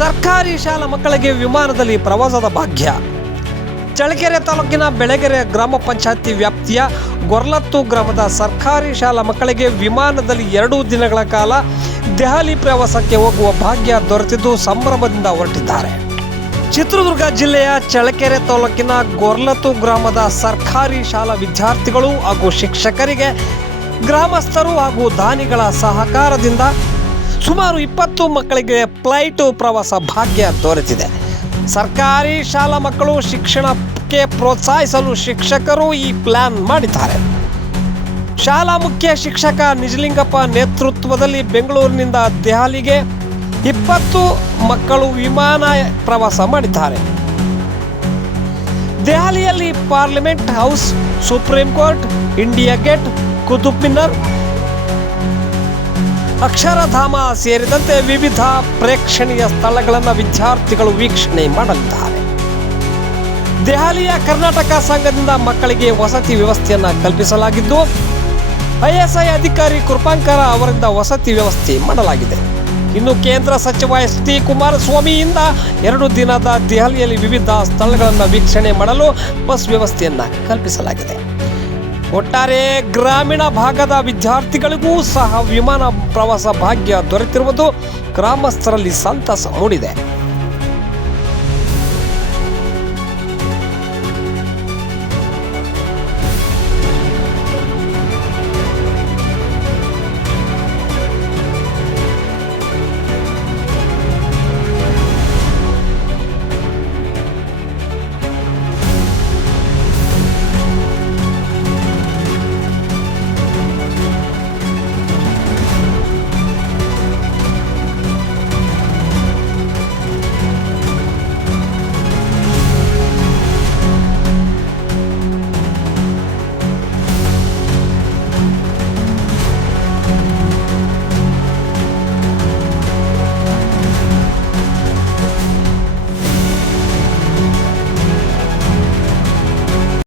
ಸರ್ಕಾರಿ ಶಾಲಾ ಮಕ್ಕಳಿಗೆ ವಿಮಾನದಲ್ಲಿ ಪ್ರವಾಸದ ಭಾಗ್ಯ. ಚಳ್ಳಕೆರೆ ತಾಲೂಕಿನ ಬೆಳಗೆರೆ ಗ್ರಾಮ ಪಂಚಾಯತಿ ವ್ಯಾಪ್ತಿಯ ಗೊರ್ಲತ್ತು ಗ್ರಾಮದ ಸರ್ಕಾರಿ ಶಾಲಾ ಮಕ್ಕಳಿಗೆ ವಿಮಾನದಲ್ಲಿ 2 ದಿನಗಳ ಕಾಲ ದೆಹಲಿ ಪ್ರವಾಸಕ್ಕೆ ಹೋಗುವ ಭಾಗ್ಯ ದೊರೆತಿದ್ದು ಸಂಭ್ರಮದಿಂದ ಹೊರಟಿದ್ದಾರೆ. ಚಿತ್ರದುರ್ಗ ಜಿಲ್ಲೆಯ ಚಳ್ಳಕೆರೆ ತಾಲೂಕಿನ ಗೊರ್ಲತ್ತು ಗ್ರಾಮದ ಸರ್ಕಾರಿ ಶಾಲಾ ವಿದ್ಯಾರ್ಥಿಗಳು ಹಾಗೂ ಶಿಕ್ಷಕರಿಗೆ ಗ್ರಾಮಸ್ಥರು ಹಾಗೂ ದಾನಿಗಳ ಸಹಕಾರದಿಂದ ಸುಮಾರು 20 ಮಕ್ಕಳಿಗೆ ಫ್ಲೈಟ್ ಪ್ರವಾಸ ಭಾಗ್ಯ ದೊರೆತಿದೆ. ಸರ್ಕಾರಿ ಶಾಲಾ ಮಕ್ಕಳು ಶಿಕ್ಷಣಕ್ಕೆ ಪ್ರೋತ್ಸಾಹಿಸಲು ಶಿಕ್ಷಕರು ಈ ಪ್ಲಾನ್ ಮಾಡಿದ್ದಾರೆ. ಶಾಲಾ ಮುಖ್ಯ ಶಿಕ್ಷಕ ನಿಜಲಿಂಗಪ್ಪ ನೇತೃತ್ವದಲ್ಲಿ ಬೆಂಗಳೂರಿನಿಂದ ದೆಹಲಿಗೆ 20 ಮಕ್ಕಳು ವಿಮಾನ ಪ್ರವಾಸ ಮಾಡಿದ್ದಾರೆ. ದೆಹಲಿಯಲ್ಲಿ parliament house, supreme court, India gate, Qutub Minar, Akshardham ಸೇರಿದಂತೆ ವಿವಿಧ ಪ್ರೇಕ್ಷಣೀಯ ಸ್ಥಳಗಳನ್ನು ವಿದ್ಯಾರ್ಥಿಗಳು ವೀಕ್ಷಣೆ ಮಾಡಲಿದ್ದಾರೆ. ದೆಹಲಿಯ ಕರ್ನಾಟಕ ಸಂಘದಿಂದ ಮಕ್ಕಳಿಗೆ ವಸತಿ ವ್ಯವಸ್ಥೆಯನ್ನು ಕಲ್ಪಿಸಲಾಗಿದ್ದು, ISI ಅಧಿಕಾರಿ ಕೃಪಾಂಕರ ಅವರಿಂದ ವಸತಿ ವ್ಯವಸ್ಥೆ ಮಾಡಲಾಗಿದೆ. ಇನ್ನು ಕೇಂದ್ರ ಸಚಿವ SD ಕುಮಾರಸ್ವಾಮಿಯಿಂದ 2 ದಿನದ ದೆಹಲಿಯಲ್ಲಿ ವಿವಿಧ ಸ್ಥಳಗಳನ್ನು ವೀಕ್ಷಣೆ ಮಾಡಲು ಬಸ್ ವ್ಯವಸ್ಥೆಯನ್ನು ಕಲ್ಪಿಸಲಾಗಿದೆ. ಒಟ್ಟಾರೆ ಗ್ರಾಮೀಣ ಭಾಗದ ವಿದ್ಯಾರ್ಥಿಗಳಿಗೂ ಸಹ ವಿಮಾನ ಪ್ರವಾಸ ಭಾಗ್ಯ ದೊರೆತಿರುವುದು ಗ್ರಾಮಸ್ಥರಲ್ಲಿ ಸಂತಸ ಮೂಡಿದೆ.